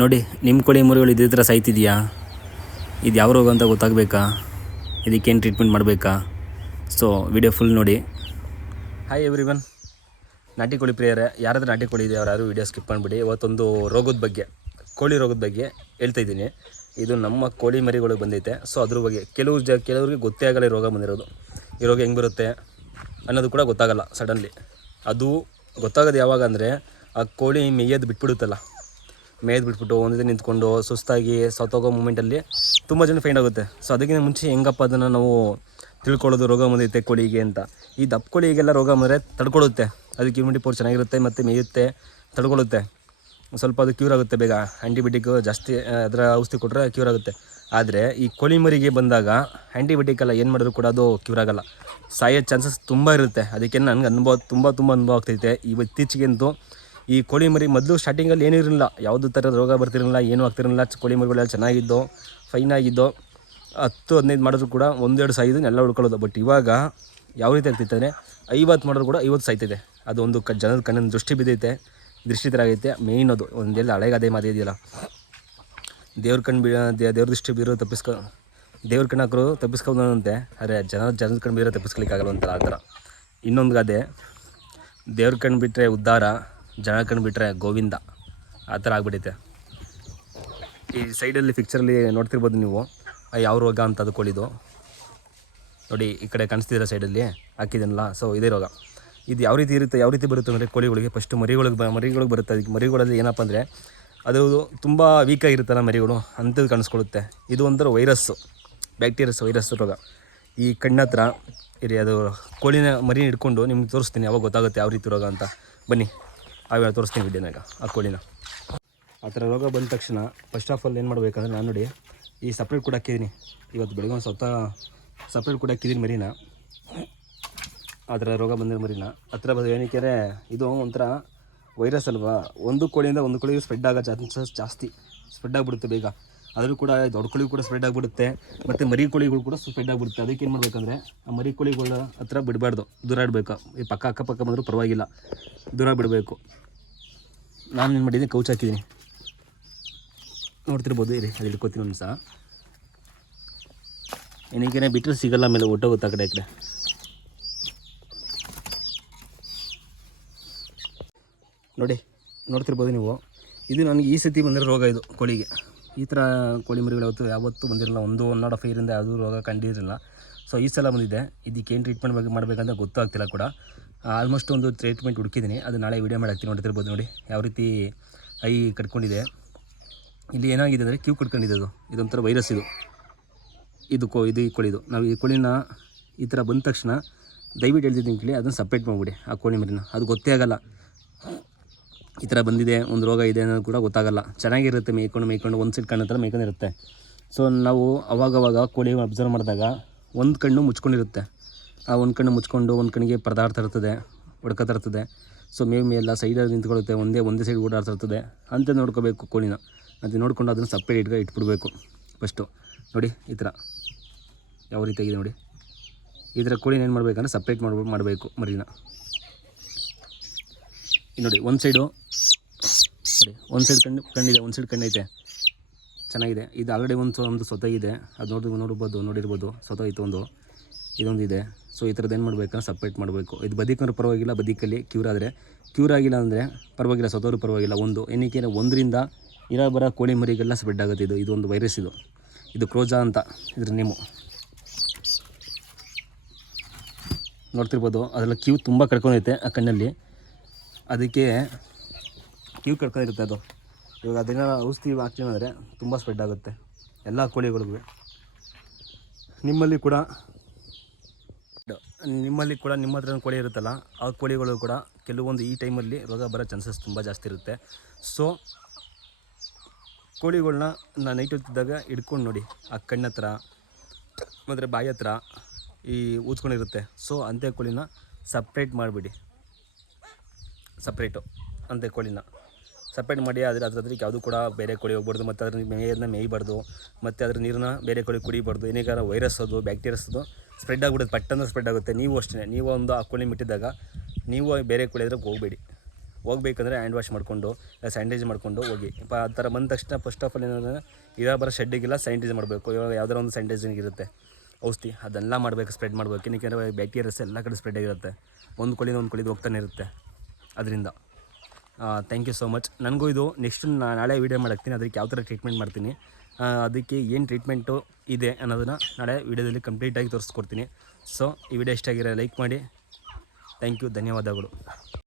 ನೋಡಿ ನಿಮ್ಮ ಕೋಳಿ ಮರಿಗಳು ಇದೇ ಥರ ಸಾಯ್ತಿದೆಯಾ? ಇದು ಯಾವ ರೋಗ ಅಂತ ಗೊತ್ತಾಗಬೇಕಾ? ಇದಕ್ಕೇನು ಟ್ರೀಟ್ಮೆಂಟ್ ಮಾಡಬೇಕಾ? ಸೊ ವಿಡಿಯೋ ಫುಲ್ ನೋಡಿ. ಹಾಯ್ ಎವ್ರಿವನ್, ನಾಟಿ ಕೋಳಿ ಪ್ರಿಯರೇ, ಯಾರಾದರೂ ನಾಟಿ ಕೋಳಿ ಇದೆ ಅವ್ರು ಯಾರು ವಿಡಿಯೋ ಸ್ಕಿಪ್ ಮಾಡಿಬಿಡಿ. ಇವತ್ತೊಂದು ರೋಗದ ಬಗ್ಗೆ, ಕೋಳಿ ರೋಗದ ಬಗ್ಗೆ ಹೇಳ್ತಾ ಇದ್ದೀನಿ. ಇದು ನಮ್ಮ ಕೋಳಿ ಮರಿಗಳಿಗೆ ಬಂದೈತೆ. ಸೊ ಅದ್ರ ಬಗ್ಗೆ ಕೆಲವ್ರಿಗೆ ಗೊತ್ತೇ ಆಗಲ್ಲ ಈ ರೋಗ ಬಂದಿರೋದು. ಈ ರೋಗ ಹೆಂಗೆ ಬರುತ್ತೆ ಅನ್ನೋದು ಕೂಡ ಗೊತ್ತಾಗಲ್ಲ ಸಡನ್ಲಿ. ಅದು ಗೊತ್ತಾಗೋದು ಯಾವಾಗ ಅಂದರೆ ಆ ಕೋಳಿ ಮೇಯ್ಯೋದು ಬಿಟ್ಬಿಡುತ್ತಲ್ಲ, ಮೇಯ್ದು ಬಿಟ್ಬಿಟ್ಟು ಒಂದೇ ನಿಂತ್ಕೊಂಡು ಸುಸ್ತಾಗಿ ಸತ್ತೋಗೋ ಮೂಮೆಂಟಲ್ಲಿ ತುಂಬ ಜನ ಫೈಂಡ್ ಆಗುತ್ತೆ. ಸೊ ಅದಕ್ಕಿಂತ ಮುಂಚೆ ಹೆಂಗಪ್ಪ ಅದನ್ನು ನಾವು ತಿಳ್ಕೊಳ್ಳೋದು ರೋಗ ಬಂದೈತೆ ಕೋಳಿಗೆ ಅಂತ. ಈ ದಪ್ಪ ಕೋಳಿಗೆಲ್ಲ ರೋಗ ಬಂದರೆ ತಡ್ಕೊಳ್ಳುತ್ತೆ, ಅದಕ್ಕೆ ಇಮ್ಯುನಿಟಿ ಪವರ್ ಚೆನ್ನಾಗಿರುತ್ತೆ ಮತ್ತು ಮೇಯುತ್ತೆ, ತಡ್ಕೊಳ್ಳುತ್ತೆ. ಸ್ವಲ್ಪ ಅದು ಕ್ಯೂರ್ ಆಗುತ್ತೆ ಬೇಗ. ಆ್ಯಂಟಿಬಯೋಟಿಕ್ ಜಾಸ್ತಿ ಅದರ ಔಷಧಿ ಕೊಟ್ಟರೆ ಕ್ಯೂರ್ ಆಗುತ್ತೆ. ಆದರೆ ಈ ಕೋಳಿ ಮರಿಗೆ ಬಂದಾಗ ಆ್ಯಂಟಿಬಯೋಟಿಕ್ ಎಲ್ಲ ಏನು ಮಾಡಿದ್ರು ಕೂಡ ಅದು ಕ್ಯೂರ್ ಆಗೋಲ್ಲ, ಸಾಯೋ ಚಾನ್ಸಸ್ ತುಂಬ ಇರುತ್ತೆ. ಅದಕ್ಕೆ ನನಗೆ ಅನುಭವ ತುಂಬ ಅನುಭವ ಆಗ್ತೈತೆ. ಇತ್ತೀಚೆಗಂತೂ ಈ ಕೋಳಿ ಮರಿ ಮೊದಲು ಸ್ಟಾರ್ಟಿಂಗಲ್ಲಿ ಏನೂ ಇರಲಿಲ್ಲ, ಯಾವುದೇ ಥರದ ರೋಗ ಬರ್ತಿರಲಿಲ್ಲ, ಏನೂ ಆಗ್ತಿರಲಿಲ್ಲ. ಕೋಳಿ ಮರಿಗಳೆಲ್ಲ ಚೆನ್ನಾಗಿದ್ದೋ, ಫೈನಾಗಿದ್ದೋ, 10-15 ಮಾಡಿದ್ರು ಕೂಡ 1-2 ಸಾಯಿದು ಎಲ್ಲ ಉಳ್ಕೊಳ್ಳೋದು. ಬಟ್ ಇವಾಗ ಯಾವ ರೀತಿ ಆಗ್ತೈತೆ ಅಂದರೆ 50 ಮಾಡಿದ್ರು ಕೂಡ 50 ಸಾಯ್ತೈತೆ. ಅದು ಒಂದು ಜನದ ಕಣ್ಣಿನ ದೃಷ್ಟಿ ಬಿದ್ದೈತೆ, ದೃಷ್ಟಿ ಥರ ಆಗೈತೆ. ಮೇಯ್ನ್ ಅದು ಒಂದೆಲ್ಲ ಹಳೆಗಾದೆ ಮಾತಿದೆಯಲ್ಲ, ದೇವ್ರ ದೃಷ್ಟಿ ಬೀರೋ ದೇವ್ರ ಕಣ್ಣು ಹಾಕರು ತಪ್ಪಿಸ್ಕೊಂಡಂತೆ. ಆದರೆ ಜನದ ಕಣ್ಣು ಬೀರೋ ತಪ್ಪಿಸ್ಲಿಕ್ಕಾಗಲ್ಲ ಅಂತಾರೆ. ಆ ಥರ ಇನ್ನೊಂದು ಗಾದೆ, ದೇವ್ರ ಕಣ್ಣು ಬಿಟ್ಟರೆ ಉದ್ಧಾರ, ಜನ ಕಣ್ಣು ಬಿಟ್ಟರೆ ಗೋವಿಂದ, ಆ ಥರ ಆಗ್ಬಿಟ್ಟೈತೆ. ಈ ಸೈಡಲ್ಲಿ ಪಿಕ್ಚರಲ್ಲಿ ನೋಡ್ತಿರ್ಬೋದು ನೀವು, ಯಾವ ರೋಗ ಅಂತ ಅದು ಕೋಳಿದು ನೋಡಿ, ಈ ಕಡೆ ಕಾಣಿಸ್ತಿರೋ ಸೈಡಲ್ಲಿ ಹಾಕಿದ್ದೀನಲ್ಲ. ಸೊ ಇದೇ ರೋಗ. ಇದು ಯಾವ ರೀತಿ ಬರುತ್ತೆ ಅಂದರೆ ಕೋಳಿಗಳಿಗೆ ಫಸ್ಟು ಮರಿಗಳಿಗೆ ಬರುತ್ತೆ. ಅದಕ್ಕೆ ಮರಿಗಳಲ್ಲಿ ಏನಪ್ಪ ಅಂದರೆ ಅದು ತುಂಬ ವೀಕಾಗಿರುತ್ತಲ್ಲ ಮರಿಗಳು, ಅಂಥದ್ದು ಕಾಣಿಸ್ಕೊಳ್ಳುತ್ತೆ. ಇದು ಒಂಥರ ವೈರಸ್ ರೋಗ. ಈ ಕಣ್ಣತ್ರ ಇರಿ, ಅದು ಕೋಳಿನ ಮರಿ ಹಿಡ್ಕೊಂಡು ನಿಮ್ಗೆ ತೋರಿಸ್ತೀನಿ, ಯಾವಾಗ ಗೊತ್ತಾಗುತ್ತೆ ಯಾವ ರೀತಿ ರೋಗ ಅಂತ. ಬನ್ನಿ ಆವಾಗ ತೋರಿಸ್ತೀನಿ ವಿಡಿಯೋನಾಗ ಆ ಕೋಳಿನ. ಆ ಥರ ರೋಗ ಬಂದ ತಕ್ಷಣ ಫಸ್ಟ್ ಆಫ್ ಆಲ್ ಏನು ಮಾಡಬೇಕಂದ್ರೆ, ನಾನು ನೋಡಿ ಈ ಸಪ್ರೇಟ್ ಕೂಡ ಹಾಕಿದ್ದೀನಿ. ಇವತ್ತು ಬೆಳಗ್ಗೆ ಒಂದು ಸ್ವತಃ ಸಪ್ರೇಟ್ ಕೂಡ ಹಾಕಿದ್ದೀನಿ ಮರಿನ. ಆ ಥರ ರೋಗ ಬಂದಿರೋ ಮರಿನ ಹತ್ರ ಏನಕ್ಕೆ, ಇದು ಒಂಥರ ವೈರಸ್ ಅಲ್ವಾ, ಒಂದು ಕೋಳಿಯಿಂದ ಒಂದು ಕೋಳಿಗೆ ಸ್ಪ್ರೆಡ್ ಆಗೋ ಚಾನ್ಸಸ್ ಜಾಸ್ತಿ, ಸ್ಪ್ರೆಡ್ ಆಗಿಬಿಡುತ್ತೆ ಬೇಗ. ಆದರೂ ಕೂಡ ದೊಡ್ಡ ಕೋಳಿಗೂ ಕೂಡ ಸ್ಪ್ರೆಡ್ ಆಗಿಬಿಡುತ್ತೆ, ಮತ್ತು ಮರಿ ಕೋಳಿಗಳು ಕೂಡ ಸ್ಪ್ರೆಡ್ ಆಗಿಬಿಡುತ್ತೆ. ಅದಕ್ಕೆ ಏನು ಮಾಡಬೇಕಂದ್ರೆ, ಆ ಮರಿ ಕೋಳಿಗಳ ಹತ್ರ ಬಿಡಬಾರ್ದು, ದೂರ ಇಡಬೇಕು. ಈ ಅಕ್ಕಪಕ್ಕ ಬಂದರೂ ಪರವಾಗಿಲ್ಲ, ದೂರ ಬಿಡಬೇಕು. ನಾನು ಏನು ಮಾಡಿದ್ದೀನಿ, ಕೌಚ್ ಹಾಕಿದ್ದೀನಿ, ನೋಡ್ತಿರ್ಬೋದು. ಇರಿ, ಅದು ಹಿಡ್ಕೊತೀನಿ ಒಂದು ಸಹ. ಏನಕ್ಕೆ ಬಿಟ್ಟರೆ ಸಿಗಲ್ಲ, ಮೇಲೆ ಒಟ್ಟೋಗುತ್ತೆ ಆ ಕಡೆ ಈ ಕಡೆ. ನೋಡ್ತಿರ್ಬೋದು ನೀವು. ಇದು ನನಗೆ ಈ ಸತಿ ಬಂದಿರೋ ರೋಗ. ಇದು ಕೋಳಿಗೆ ಈ ಥರ ಕೋಳಿ ಮರಿಗಳು ಯಾವತ್ತೂ ಬಂದಿರಲಿಲ್ಲ. 1.5 ಇಯರಿಂದ ಯಾವುದೂ ರೋಗ ಕಂಡಿರಲಿಲ್ಲ. ಸೊ ಈ ಸಲ ಬಂದಿದೆ. ಇದಕ್ಕೆ ಏನು ಟ್ರೀಟ್ಮೆಂಟ್ ಮಾಡಬೇಕಂತ ಗೊತ್ತಾಗ್ತಿಲ್ಲ ಕೂಡ. ಆಲ್ಮೋಸ್ಟ್ ಒಂದು ಟ್ರೀಟ್ಮೆಂಟ್ ಹುಡುಕಿದ್ದೀನಿ, ಅದು ನಾಳೆ ವೀಡಿಯೋ ಮಾಡಿ ಹಾಕ್ತೀನಿ. ನೋಡ್ತಿರ್ಬೋದು ನೋಡಿ ಯಾವ ರೀತಿ ಐ ಕಟ್ಕೊಂಡಿದೆ. ಇಲ್ಲಿ ಏನಾಗಿದೆ ಅಂದರೆ ಕ್ಯೂ ಕಟ್ಕೊಂಡಿದೆ. ಇದೊಂಥರ ವೈರಸ್. ಇದು ಈ ಕೋಳಿದು. ನಾವು ಈ ಕೋಳಿನ ಈ ಥರ ಬಂದ ತಕ್ಷಣ ದಯವಿಟ್ಟು ಹೇಳ್ತಿದ್ದೀನಿ ಕೇಳಿ, ಅದನ್ನು ಸಪ್ರೇಟ್ ಮಾಡಿಬಿಡಿ ಆ ಕೋಳಿ ಮರಿನ. ಅದು ಗೊತ್ತೇ ಆಗಲ್ಲ ಈ ಥರ ಬಂದಿದೆ, ಒಂದು ರೋಗ ಇದೆ ಅನ್ನೋದು ಕೂಡ ಗೊತ್ತಾಗಲ್ಲ. ಚೆನ್ನಾಗಿರುತ್ತೆ, ಮೇಯ್ಕೊಂಡು ಒಂದು ಸೈಡ್ ಕಣ್ಣು ಥರ ಮೇಯ್ಕೊಂಡಿರುತ್ತೆ. ಸೊ ನಾವು ಅವಾಗವಾಗ ಕೋಳಿ ಅಬ್ಸರ್ವ್ ಮಾಡಿದಾಗ ಒಂದು ಕಣ್ಣು ಮುಚ್ಕೊಂಡಿರುತ್ತೆ. ಆ ಒಂದು ಕಣ್ಣು ಮುಚ್ಕೊಂಡು ಒಂದು ಕಣ್ಣಿಗೆ ಪರದಾಡ್ತಾ ಇರ್ತದೆ, ಹೊಡ್ಕೊತಾ ಇರ್ತದೆ. ಸೊ ಮೇಲೆಲ್ಲ ಸೈಡಲ್ಲಿ ನಿಂತ್ಕೊಳ್ಳುತ್ತೆ, ಒಂದೇ ಸೈಡ್ ಓಡಾಡ್ತಾ ಇರ್ತದೆ. ಅಂತ ನೋಡ್ಕೋಬೇಕು ಕೋಳಿನ. ಅದು ನೋಡಿಕೊಂಡು ಅದನ್ನು ಸಪ್ರೇಟ್ ಇಟ್ಬಿಡ್ಬೇಕು ಫಸ್ಟು. ನೋಡಿ ಈ ಥರ ಯಾವ ರೀತಿಯಾಗಿದೆ ನೋಡಿ. ಈ ಥರ ಕೋಳಿನ ಏನು ಮಾಡಬೇಕಂದ್ರೆ ಸಪ್ರೇಟ್ ಮಾಡಬೇಕು ಮರಿನ. ನೋಡಿ ಒಂದು ಸೈಡ್ ಕಣ್ಣಿದೆ, ಒಂದು ಸೈಡ್ ಕಣ್ಣೈತೆ, ಚೆನ್ನಾಗಿದೆ. ಇದು ಆಲ್ರೆಡಿ ಒಂದು ಸೊತ್ತಾಗಿದೆ, ಅದು ನೋಡಿರ್ಬೋದು ಸೊತ್ತಾಯಿತು. ಇದೊಂದು ಇದೆ. ಸೊ ಈ ಥರದ್ದು ಏನು ಮಾಡಬೇಕಂದ್ರೆ ಸಪ್ರೇಟ್ ಮಾಡಬೇಕು. ಇದು ಬದಿಕಂದ್ರೆ ಪರವಾಗಿಲ್ಲ, ಬದಿಕಲ್ಲಿ ಕ್ಯೂರ್ ಆಗಿಲ್ಲ ಅಂದರೆ ಪರವಾಗಿಲ್ಲ, ಸೊತ್ತೋರು ಪರವಾಗಿಲ್ಲ. ಏನಕ್ಕೆ 1ರಿಂದ ಬರೋ ಕೋಳಿ ಮರಿಗೆಲ್ಲ ಸ್ಪ್ರೆಡ್ ಆಗುತ್ತೆ. ಇದೊಂದು ವೈರಸ್. ಇದು ಕ್ರೋಜಾ ಅಂತ ಇದ್ರ ನೇಮು. ನೋಡ್ತಿರ್ಬೋದು, ಅದೆಲ್ಲ ಕ್ಯೂ ತುಂಬ ಕಡ್ಕೊಂಡೈತೆ ಆ ಕಣ್ಣಲ್ಲಿ. ಅದಕ್ಕೆ ಕ್ಯೂ ಕಡ್ಕೊಂಡಿರುತ್ತೆ ಅದು. ಇವಾಗ ಅದನ್ನ ಔಷಧಿ ಹಾಕ್ತೀವಿ ಅಂದರೆ ತುಂಬ ಸ್ಪ್ರೆಡ್ ಆಗುತ್ತೆ ಎಲ್ಲ ಕೋಳಿಗಳಿಗೂ. ನಿಮ್ಮಲ್ಲಿ ಕೂಡ ನಿಮ್ಮ ಹತ್ರ ಕೋಳಿ ಇರುತ್ತಲ್ಲ, ಆ ಕೋಳಿಗಳು ಕೂಡ ಕೆಲವೊಂದು ಈ ಟೈಮಲ್ಲಿ ರೋಗ ಬರೋ ಚಾನ್ಸಸ್ ತುಂಬ ಜಾಸ್ತಿ ಇರುತ್ತೆ. ಸೊ ಕೋಳಿಗಳನ್ನ ನೈಟ್ ಹೊತ್ತಿದ್ದಾಗ ಹಿಡ್ಕೊಂಡು ನೋಡಿ, ಆ ಕಣ್ಣ ಹತ್ರ ಮತ್ತು ಬಾಯಿ ಹತ್ರ ಈ ಊದ್ಕೊಂಡಿರುತ್ತೆ. ಸೊ ಅಂಥ ಕೋಳಿನ ಸಪ್ರೇಟ್ ಮಾಡಿಬಿಡಿ. ಅಂಥ ಕೋಳಿನ ಸಪ್ರೇಟ್ ಮಾಡಿ. ಅದ್ರ ಯಾವುದೂ ಕೂಡ ಬೇರೆ ಕೋಳಿ ಹೋಗ್ಬಾರ್ದು, ಮತ್ತು ಅದ್ರ ಮೇಯನ್ನ ಮೇಯ್ಬಾರ್ದು, ಮತ್ತು ಅದ್ರ ನೀರನ್ನ ಬೇರೆ ಕೋಳಿ ಕುಡಿಬಾರ್ದು. ಏನಾಗಾರ ವೈರಸ್ ಬ್ಯಾಕ್ಟೀರಿಯಾಸ್ ಸ್ಪ್ರೆಡ್ ಆಗಿಬಿಡುತ್ತೆ, ಪಟ್ಟಂದ್ರೆ ಸ್ಪ್ರೆಡ್ ಆಗುತ್ತೆ. ನೀವು ಅಷ್ಟೇ, ನೀವು ಒಂದು ಆ ಕೋಳಿ ಮಿಟ್ಟಿದಾಗ ನೀವು ಬೇರೆ ಕೋಳಿ ಹತ್ರ ಹೋಗಬೇಡಿ. ಹೋಗ್ಬೇಕಂದ್ರೆ ಹ್ಯಾಂಡ್ ವಾಶ್ ಮಾಡಿಕೊಂಡು ಸ್ಯಾನಿಟೈಸ್ ಮಾಡಿಕೊಂಡು ಹೋಗಿ. ಆ ಥರ ಬಂದ ತಕ್ಷಣ ಫಸ್ಟ್ ಆಫ್ ಆಲ್ ಏನಂದರೆ ಇರೋ ಬರೋ ಶೆಡ್ಡಿಗೆಲ್ಲ ಸ್ಯಾನಿಟೈಸ್ ಮಾಡಬೇಕು. ಇವಾಗ ಯಾವ್ದಾರ ಒಂದು ಸ್ಯಾನಿಟೈಸಿಂಗ್ ಇರುತ್ತೆ ಔಷಧಿ, ಅದೆಲ್ಲ ಮಾಡಬೇಕು, ಸ್ಪ್ರೆಡ್ ಮಾಡಬೇಕು. ಏನಕ್ಕೆ ಬ್ಯಾಕ್ಟೀರಿಯಾಸ್ ಎಲ್ಲ ಕಡೆ ಸ್ಪ್ರೆಡ್ ಆಗಿರುತ್ತೆ, ಒಂದು ಕೊಳಿದು ಹೋಗ್ತಾನೆ ಇರುತ್ತೆ. ಅದರಿಂದ ಥ್ಯಾಂಕ್ ಯು ಸೋ ಮಚ್. ನನಗೂ ಇದು ನೆಕ್ಸ್ಟ್ ನಾಳೆ ವೀಡಿಯೋ ಮಾಡಾಕ್ತೀನಿ, ಅದಕ್ಕೆ ಯಾವ ಥರ ಟ್ರೀಟ್ಮೆಂಟ್ ಮಾಡ್ತೀನಿ, ಅದಕ್ಕೆ ಏನು ಟ್ರೀಟ್ಮೆಂಟು ಇದೆ ಅನ್ನೋದನ್ನು ನಾಳೆ ವೀಡಿಯೋದಲ್ಲಿ ಕಂಪ್ಲೀಟಾಗಿ ತೋರಿಸ್ಕೊಡ್ತೀನಿ. ಸೊ ಈ ವಿಡಿಯೋ ಇಷ್ಟ ಆಗಿರೋ ಲೈಕ್ ಮಾಡಿ. ಥ್ಯಾಂಕ್ ಯು, ಧನ್ಯವಾದಗಳು.